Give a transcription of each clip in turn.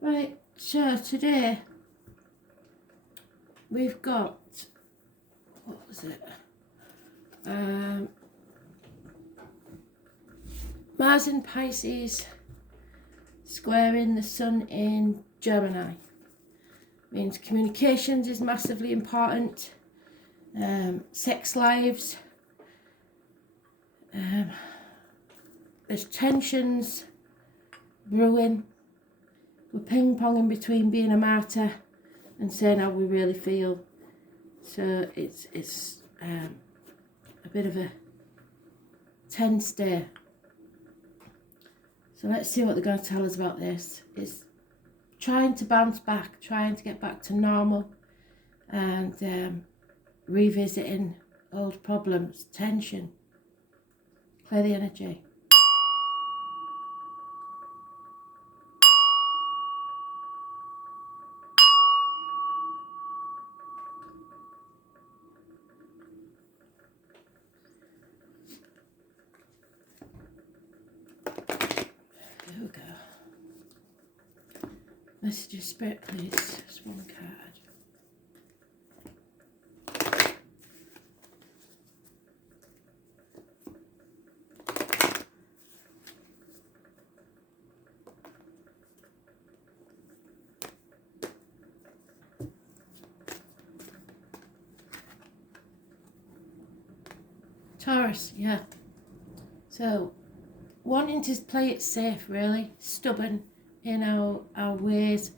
Right, so today we've got, what was it? Mars in Pisces squaring the Sun in Gemini. Means communications is massively important. Sex lives. There's tensions brewing. We're ping-ponging between being a martyr and saying how we really feel. So it's a bit of a tense day. So let's see what they're going to tell us about this. It's trying to bounce back, trying to get back to normal, and revisiting old problems, tension. Clear the energy. There we go. Messages, Spirit, please. Just one card. Taurus, yeah. So, wanting to play it safe, really. Stubborn in our ways.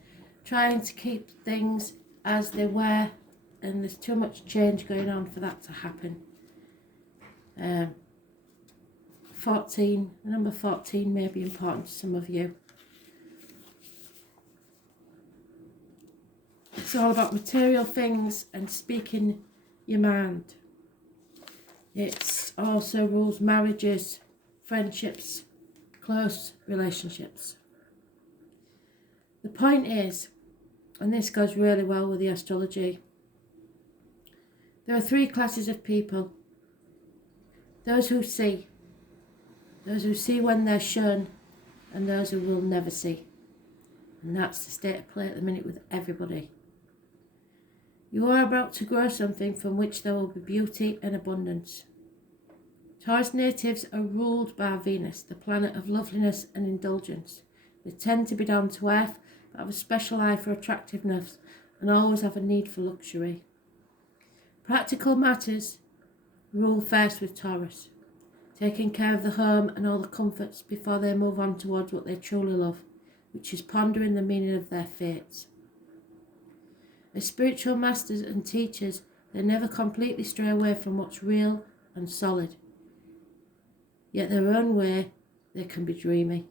Trying to keep things as they were. And there's too much change going on for that to happen. 14, the number 14 may be important to some of you. It's all about material things and speaking your mind. It also rules marriages, friendships, close relationships. The point is, and this goes really well with the astrology, there are three classes of people. Those who see when they're shown, and those who will never see. And that's the state of play at the minute with everybody. You are about to grow something from which there will be beauty and abundance. Taurus natives are ruled by Venus, the planet of loveliness and indulgence. They tend to be down to earth, but have a special eye for attractiveness and always have a need for luxury. Practical matters rule first with Taurus, taking care of the home and all the comforts before they move on towards what they truly love, which is pondering the meaning of their fates. As spiritual masters and teachers, they never completely stray away from what's real and solid. Yet their own way, they can be dreamy,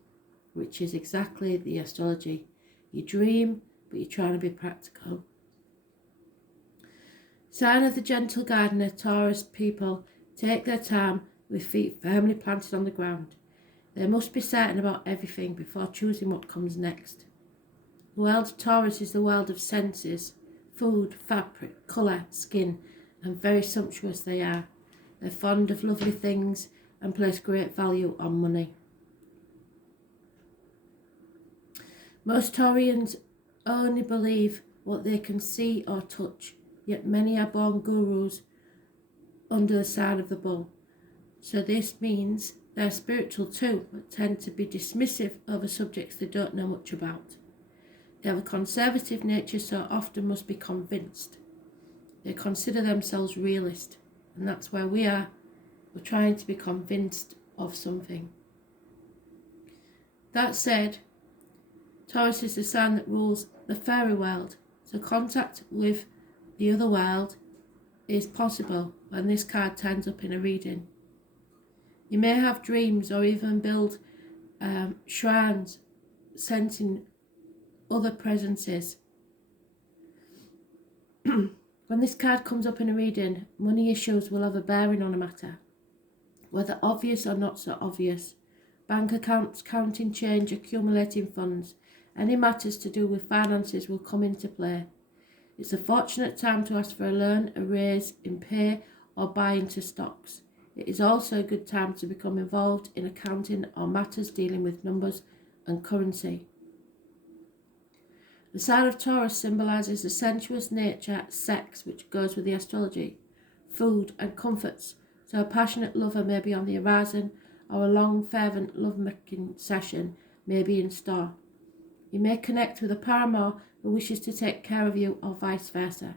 which is exactly the astrology. You dream, but you're trying to be practical. Sign of the gentle gardener, Taurus people take their time with feet firmly planted on the ground. They must be certain about everything before choosing what comes next. The world of Taurus is the world of senses, food, fabric, colour, skin, and very sumptuous they are. They're fond of lovely things and place great value on money. Most Taurians only believe what they can see or touch, yet many are born gurus under the sign of the bull. So this means they're spiritual too, but tend to be dismissive over subjects they don't know much about. They have a conservative nature, so often must be convinced. They consider themselves realist, and that's where we are. We're trying to be convinced of something. That said, Taurus is the sign that rules the fairy world, so contact with the other world is possible when this card turns up in a reading. You may have dreams or even build shrines sensing other presences. When this card comes up in a reading, money issues will have a bearing on a matter, whether obvious or not so obvious. Bank accounts, counting change, accumulating funds, any matters to do with finances will come into play. It's a fortunate time to ask for a loan, a raise in pay, or buy into stocks. It is also a good time to become involved in accounting or matters dealing with numbers and currency. The sign of Taurus symbolises the sensuous nature, sex, which goes with the astrology, food and comforts. So a passionate lover may be on the horizon, or a long, fervent love-making session may be in store. You may connect with a paramour who wishes to take care of you, or vice versa.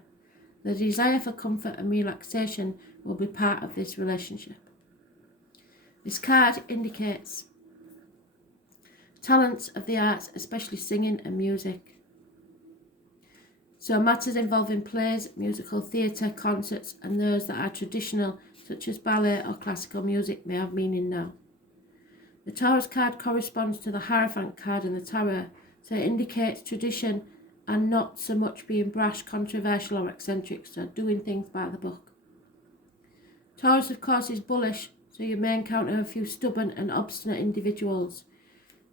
The desire for comfort and relaxation will be part of this relationship. This card indicates talents of the arts, especially singing and music. So matters involving plays, musical theatre, concerts, and those that are traditional, such as ballet or classical music, may have meaning now. The Taurus card corresponds to the Hierophant card in the tarot, so it indicates tradition and not so much being brash, controversial or eccentric, so doing things by the book. Taurus, of course, is bullish, so you may encounter a few stubborn and obstinate individuals.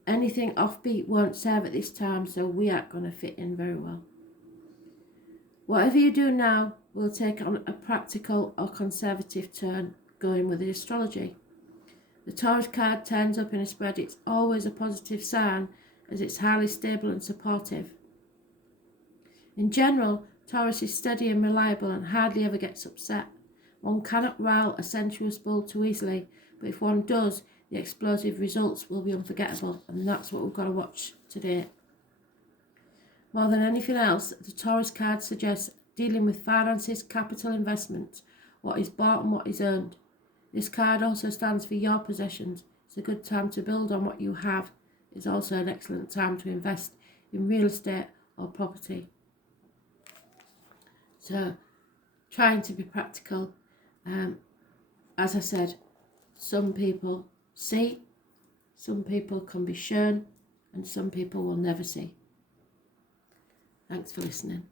Anything offbeat won't serve at this time, so we aren't going to fit in very well. Whatever you do now will take on a practical or conservative turn, going with the astrology. The Taurus card turns up in a spread. It's always a positive sign, as it's highly stable and supportive. In general, Taurus is steady and reliable and hardly ever gets upset. One cannot rile a sensuous bull too easily, but if one does, the explosive results will be unforgettable, and that's what we've got to watch today. More than anything else, the Taurus card suggests dealing with finances, capital investments, what is bought and what is earned. This card also stands for your possessions. It's a good time to build on what you have. It's also an excellent time to invest in real estate or property. So, trying to be practical. As I said, some people see, some people can be shown, and some people will never see. Thanks for listening.